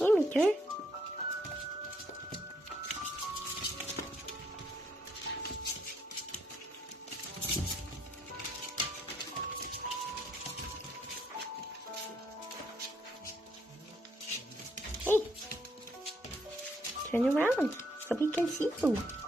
Hey, Meter. Hey, turn around so we can see you.